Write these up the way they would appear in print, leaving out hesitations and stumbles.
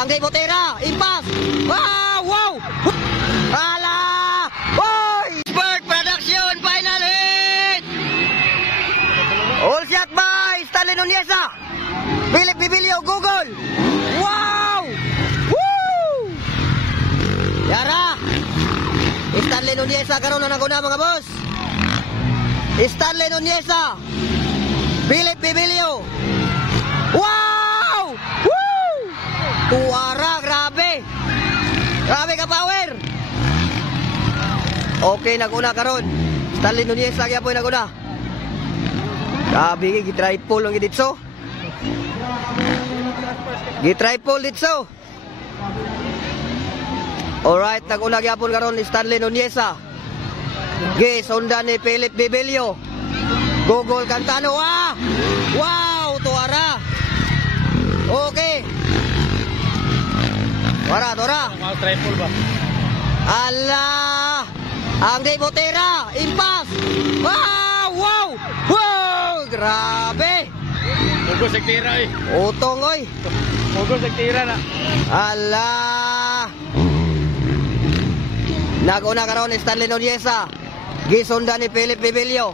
Angay Botera, impas. Wow, wow. Ala! Oy! Spark Production, final hit! All shot by Stanley Nuneza. Philip Bibilio, Google. Wow! Woo! Yara! Stanley Nuneza karon na naguna mga boss. Stanley Nuneza. Philip Bibilio. Wow! Woo! Tuara, grabe. Grabe ka power. Okay, naguna karon. Stanley Nuneza kaya po naguna. Grabe, gi-triple ang giditso. Gi-triple ditso. Alright, naguna gyapon karon ni Stanley Nuneza. Gi sonda ni Philip Bibilio. Google Cantano. Ah! Wow, tuara. Okay. Tora. Mau triple ba? Allah! Angay Botera, impas. Wow, wow. Wow, grabe. Mugo sa tira eh. Utong oy. Mugo sa tira na. Allah! Naguna karon ni Stanley Nuneza. Gisunda ni Philip Bibilio.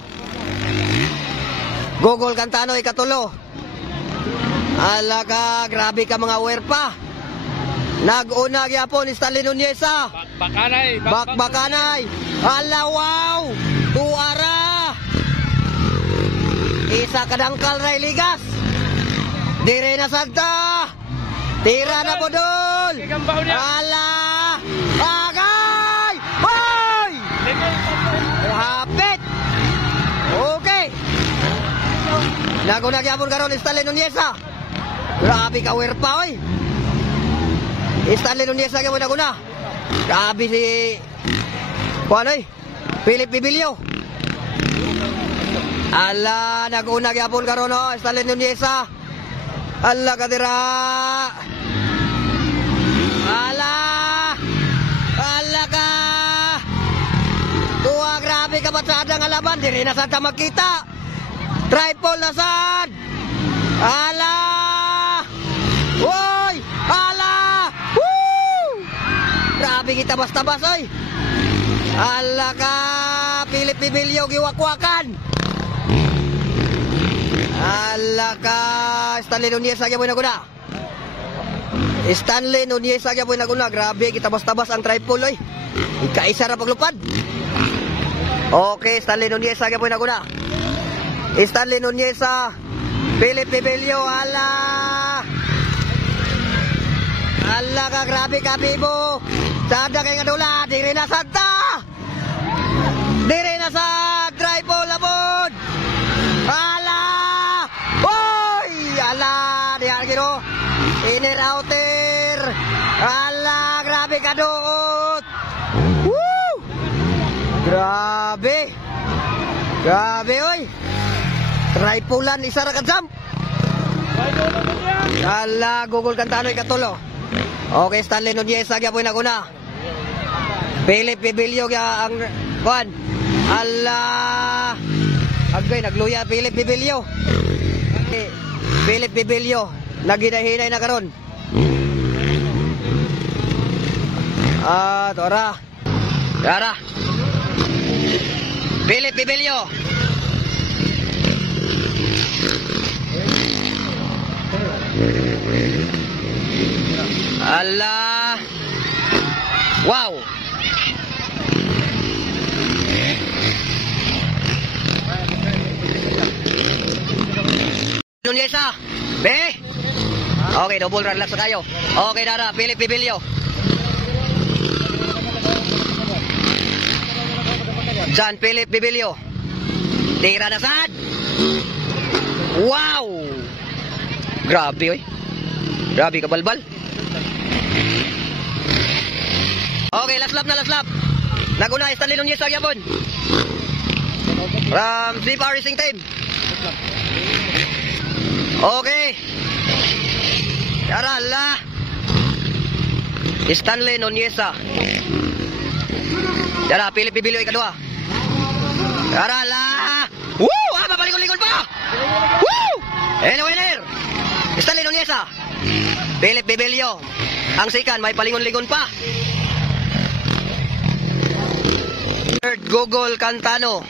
Google Cantano ikatulo. Ala ka, grabe ka mga werpa. Naguna gyapon ni Stanley Nuneza. Bakbakanay. Bakbakanay. Ala, wow. Tuara. Isa kadangkal ray ligas. Dire na Santa. Tira na podol. Ala. Agay. Hoy. Hapit. Okay. Naguna gyapon karon ni Stanley Nuneza. Grabe ka werpa oy. Stanley Nuneza kaya mo naguna. Grabe si Kuanoy Philip Bibilio. Ala, naguna gyapon karon no Stanley Nuneza. Ala kadira. Ala ka. Tuwa, grabe ka batsada nga laban. Diri na sad ta magkita. Triple na sad. Ala. Woy! Ala! Woo! Grabe kita bas-tabas oy. Ala ka, Philip Bibilio giwakwakan. Ala ka, Stanley Nuneza kaya po naguna. Stanley Nuneza kaya po naguna. Grabe kita bas-tabas ang triple oy. Ikaisa ra paglupad. Okay, Stanley Nuneza kaya po naguna. Stanley Nuneza, Philip Bibilio. Ala ka, grabe ka, Bibo. Sada kay nga dula, diri na Santa. Diri na sa triple labod. Ala! Oy! Ala! Diyan gino. Inner outer. Ala! Grabe ka doot. Woo! Grabe. Grabe, oy. Tripulan, isa ra ka jump. Ala, Google Cantano ikatulo. Okay, Stanley Nuneza kaya po naguna. Philip Bibilio kaya ang kuan. Ala! Agay, nagluya Philip Bibilio. Philip Bibilio, naghinay-hinay na karon. Tora. Yara. Philip Bibilio. Allah. Wow. Nuneza. Be. Okay, double run lang sa kayo. Okay, Dara, Philip Bibilio. Jan Philip Bibilio. Tira na sad. Wow. Grabe, oy. Grabe ka balbal. Okay, last lap. Naguna Stanley Nuneza gyapon. From Zipa Racing Team. Okay. Yarala. Stanley Nuneza. Yara, Philip Bibilio ikadua. Yarala. Woo! Babalik-likod pa. Woo! Winner! Stanley Nuneza. Philip Bibilio. Ang second, may palingon-lingon pa. Third, Gogol Cantano.